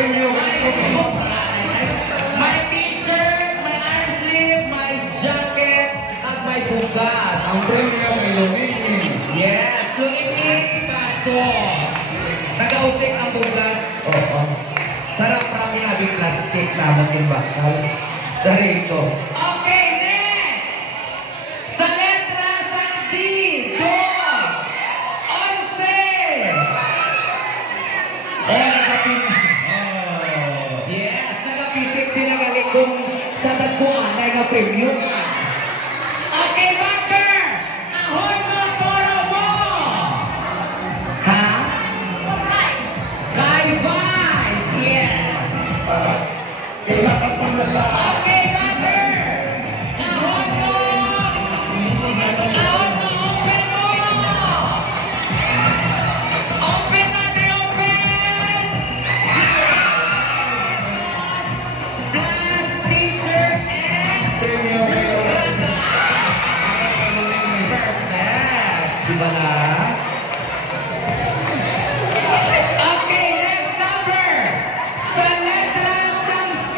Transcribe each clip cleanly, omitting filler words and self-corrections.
premium. My t-shirt, my arm sleeve, my jacket, at my bugas. Ang premium ay lumini. Yes, lumini kaso. Nag-ausik ang bugas. Oo. Sarap rami nabing plastic naman yung bakal. Sarito. Okay, next! Sa letra sa D, Dog! 11! Yes, nagapisik sila galing kung sa tagpuan ay na-premium. Okay, Backer! Ahon mo, toro mo! Ha? Kay Vice! Yes! Okay, Backer! Ahon mo! Ahon mo, open mo! Open, Backer, open! Glass, t-shirt, and Premium ay lumini. perfect! Diba na? Okay, next number! Sa letra sang C!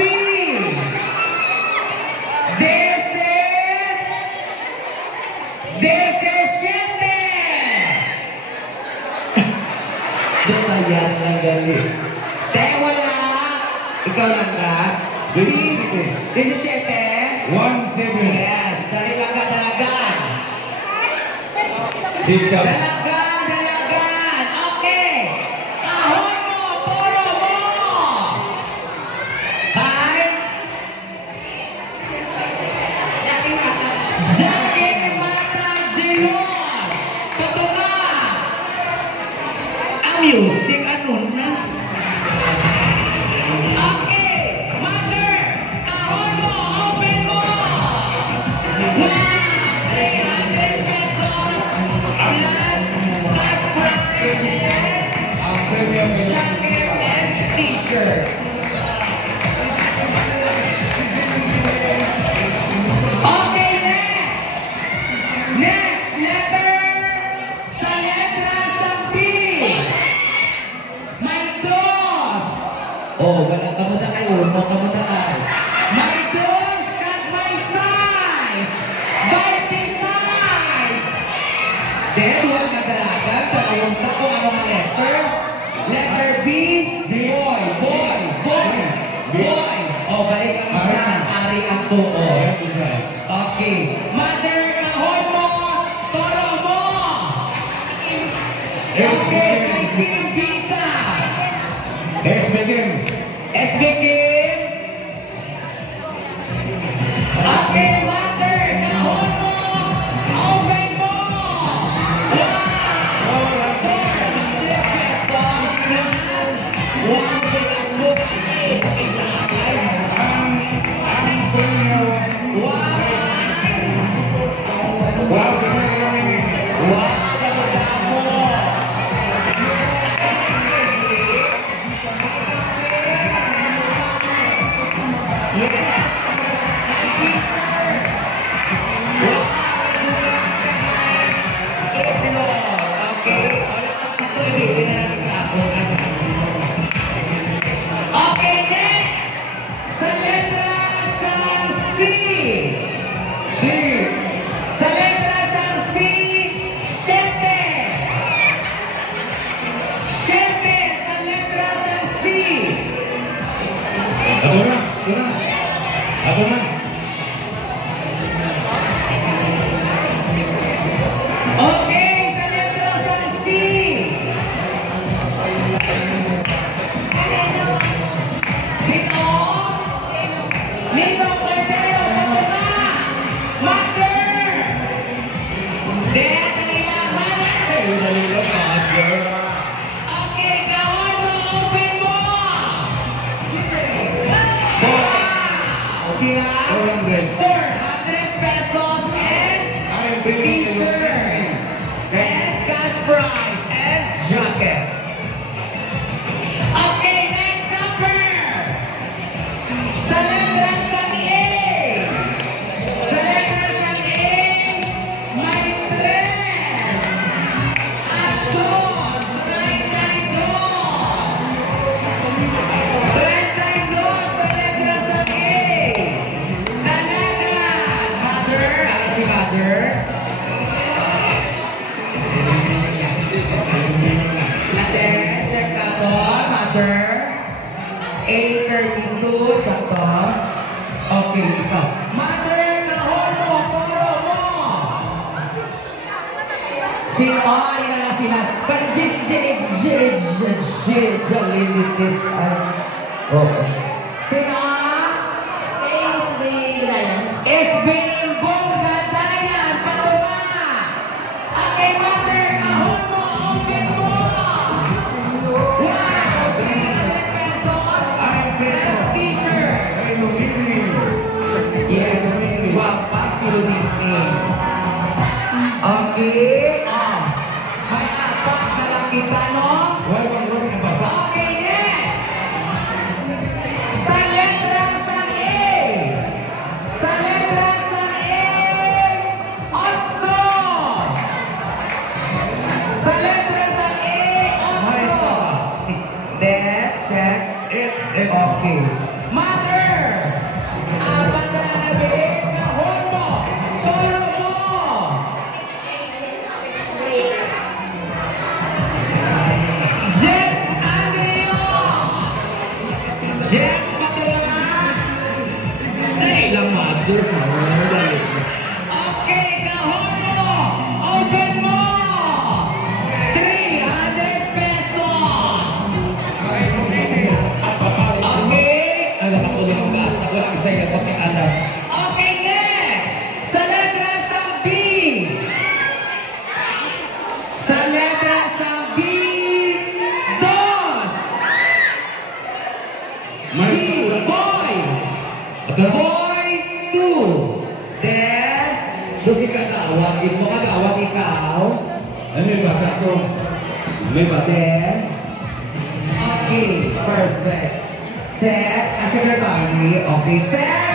Desesiyete! Dumayan lang galing. Te, wala! Ikaw lang ka? Si? 17? 17. Yes, dali lang ka dalagan. Hijab. Dalagan, dalagan. Okay. Ahon mo, toro mo. Time. Jackie Mata Jilon. Totoo ang music, ano na? Okay. Mother, ahon mo, open mo. 300 pesos plus cash prize and Ang premium ay jacket and t-shirt. Okay, next! Next letter! Sa letra sa B! May dos! Oh, wala ka muna kayo. Uno ka muna tayo. May dos at may size! 20 size! Then, huwag nagalagan. Dalawang tako ang mga letter. Letter B, boy, boy, boy, boy. Oh, balik ang isa. Ari ang tuo. Okay. Mother, kahon mo, toro mo. Okay, kay Kim Bisa. SB Kim. SB Kim. Okay, mother, kahon mo, open mo. Wow! 400 pesos plus 1 bilang bukay. Ang premium. Wow! Wow, premium lumini. Wow! Damo-damo! Yes! Wow! Ito! Okay? Wala kang ito. Ibigay na lang isa ako. Okay, next! Sa letra sa C! C. Sa letra sa C, 7. 7 sa letra sa C. Ako na. Ako na. Ako na. Okay, sa letra sa C. Sino? Nino Cordero, Patuna. Mother! Dalila, mother! Okay, kahon mo, open mo! Mother. A32, tsaka. Okay, ikaw. Mother, kahon mo, puro mo. Sino? Ay, na lang sila. Jalilitis. Oo. Sino? SB Bongadayan, patunga. Okay, Mother, kahon mo, open mo. Wow, 300 pesos. Best t-shirt. Ay, lumimlim. Yes, guwapas si Lunimim. Okay. May apat na lang kita, no? Huwag na baba. Okay, next. Sa letra sa A. Sa letra sa A. 8. Sa letra sa A. May 8. baba. Next, check. Okay. Mother! Apat na lang nabili. Kahon mo. Turo mo. Jess Andrea! Jess Matula! Dali lang, Mother. Okay, kahon mo. Open mo. 300 pesos. Ay, lumimlim. Okay. Alam ako lang ba? Wala ka sa'yo pakialam. Okay, next. Sa letra sa B. Sa letra sa B. 2. May B. Boy. Ito. Boy 2. Then, doon si kagawad. If mo kagawad ikaw. Ay, may bata ko. May bata. Then, okay, perfect. Set, as secretary, okay, set.